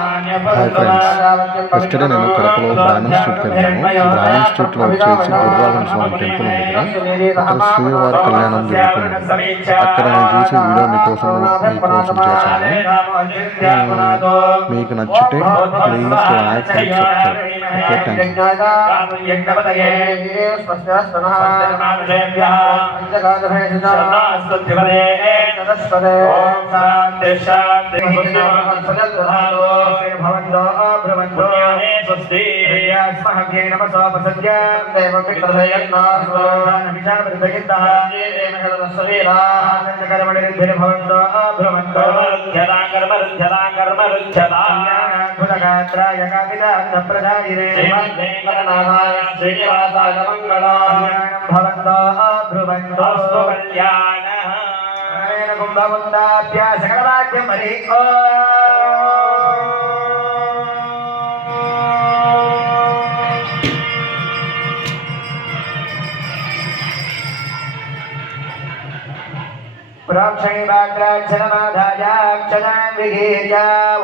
Hi friends, yesterday నేను కడపలో బ్రాహ్మణ్ స్ట్రీట్కి వెళ్ళాను. బ్రాహ్మణ్ స్ట్రీట్లో వచ్చేసి గురువారం స్వామి టెంపుల్ ఉంది కదా, అక్కడ శ్రీవారి కళ్యాణం జరుగుతుంది. అక్కడ నేను చూసి వీడియో మీకోసం చేశాను. మీకు నచ్చితే please like and subscribe. Okay,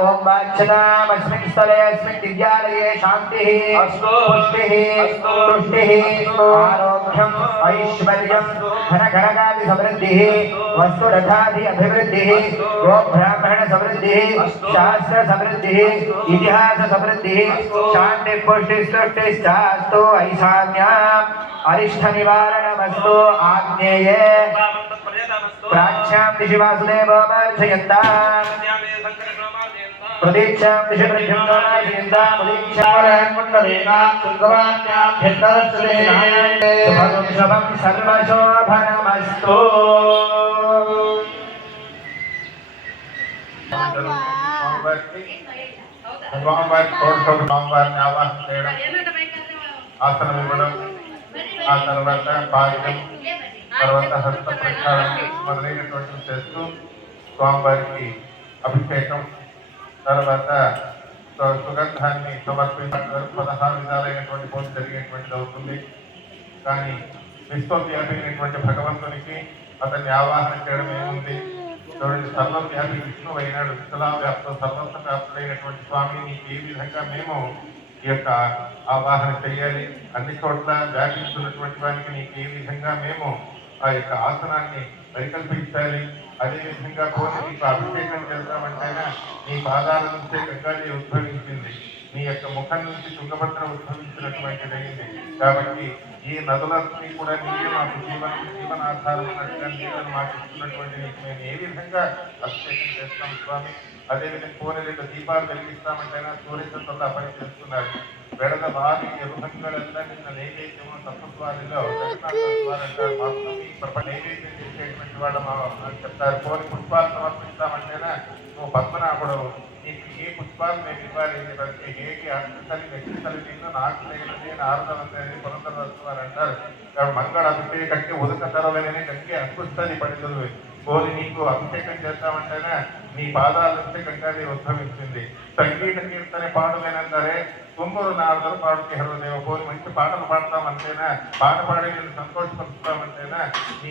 ओम वाक्षदामस्मिन् स्थले अस्मिन् विद्यालये शान्तिः अस्तु पुष्टिः अस्तु तुष्टिः आरोग्यम् ऐश्वर्यम् धनघनकादि समृद्धिः वस्तुरथादि अभिवृद्धिः गो ब्राह्मण समृद्धिः शास्त्र समृद्धिः इतिहास समृद्धिः शान्ति पुष्टि तुष्टिश्चास्तु ऐशान्याम् अरिष्ट निवारणमस्तु आग्नेये प्राच्यां दिशि वासुदेवमर्चयन्ताम् प्रदीक्षां दिशि प्रद्युम्नार्चयन्ताम् प्रदीक्षावरन्मुण्डलेना सुगवान्याभ्यन्तरश्रेणायन्ते शुभं सर्वशोभनमस्तु। ఆసనం ఇవ్వడం, ఆ తర్వాత పాఠం, తర్వాత హస్త ప్రక్షాళన మొదలైనటువంటి చేస్తూ స్వామివారికి అభిషేకం, తర్వాత సుగంధాన్ని సమర్పించడం 16 విధాలైనటువంటి పూజ జరిగేటువంటిది అవుతుంది. కానీ విశ్వవ్యాపైనటువంటి భగవంతునికి అతన్ని ఆవాహన చేయడం ఏముంది? చూడండి, సర్వవ్యాపి విష్ణువు అయినాడు, విశలావ్యాప్తం సర్వస్వ వ్యాప్తుడైనటువంటి స్వామి నీకు ఏ విధంగా మేము ఈ యొక్క ఆవాహన చేయాలి, అన్ని చోట్ల వ్యాపించున్నటువంటి వారికి నీకు ఏ విధంగా మేము ఆ యొక్క ఆసనాన్ని పరికల్పించాలి, అదేవిధంగా పోనీ నీకు అభిషేకం చేస్తామంటేనా నీ పాదాల నుంచే గంగాజీ ఉద్భవించింది, నీ యొక్క ముఖం నుంచి తుంగభద్ర ఉద్భవించినటువంటిది అయింది. కాబట్టి ఈ నదులన్నీ కూడా నీవే మాకు జీవనాధారం ఉన్నట్టుగా నీళ్ళను మాకు ఇస్తున్నటువంటి నీకు మేము ఏ విధంగా అభిషేకం చేస్తాం స్వామి. అదేవిధంగా కోరిక దీపాలు వెలిగిస్తామంటేనా సూర్యచంద్రులు అపరి చేస్తున్నారు. ಬೆಳೆದ ಬಾವಿ ಋಹಂಗಳೆಲ್ಲ ನಿನ್ನ ನೈವೇದ್ಯವನ್ನು తత్వస్వామిలో మాత్రం ఈ నైవేద్యం చేసేటువంటి వాళ్ళు చెప్తారు. కోరి పుష్పాలు సమర్పిస్తామంటేనా నువ్వు పద్మనాభుడు, నీకు ఏ పుష్పాలు మేము ఇవ్వాలి, ಹೇಗೆ ಅರ್ಥದಲ್ಲಿ ವ್ಯಕ್ತಿಸಲು ನಿನ್ನು ನಾಲ್ಕು ಲೈನಲ್ಲಿ ನಾರದವಂತೆಯಲ್ಲಿ ಪುರಂದರವಾರು ಅಂటారు. మంగళ అభిషేకಕ್ಕೆ ఉదక తరవలని గంగే అస్పృష్టని పడిచదువు. కోరి నీకు అభిషేకం చేస్తామంటేనే నీ పాదాల నుంచి గంగాది ఉద్భవించింది. సంగీత కీర్తನೆ పాడువేనంటారే తుంబూరు నారదులు పాడుతీహరు దేవ. కోరి మంచి పాటలు పాడతామంటేనా, పాట పాడి నేను సంతోషపరుస్తామంటేనా నీ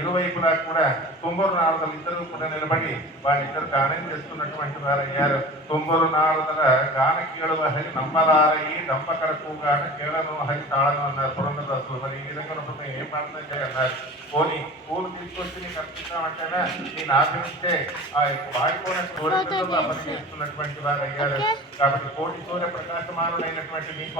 ఇరువైపులా కూడా తుంబూరు నారదులు ఇద్దరు కూడా నిలబడి వాళ్ళిద్దరు గానం చేస్తున్నటువంటి వారు అయ్యారు. తుంబూరు నారదుల గాన కీಳುವ హరి నమ్మలారయి దంపకర కూగాట కేళను హరి తాళను అన్నారు పురందరదాసులు. మరి ఈ విధంగా ఉన్నప్పుడు ఏం ప్రార్థన చేయాలన్నారు. పోనీ పూలు తీసుకొచ్చి నీకు అర్పిస్తామంటేనా నేను ఆశ్రమిస్తే ఆ వాడిపోయిన కోరికల్లో అమలు చేస్తున్నటువంటి వారు అయ్యారు. కాబట్టి కోటి సూర్య ప్రకాశమానుడైనటువంటి నీకు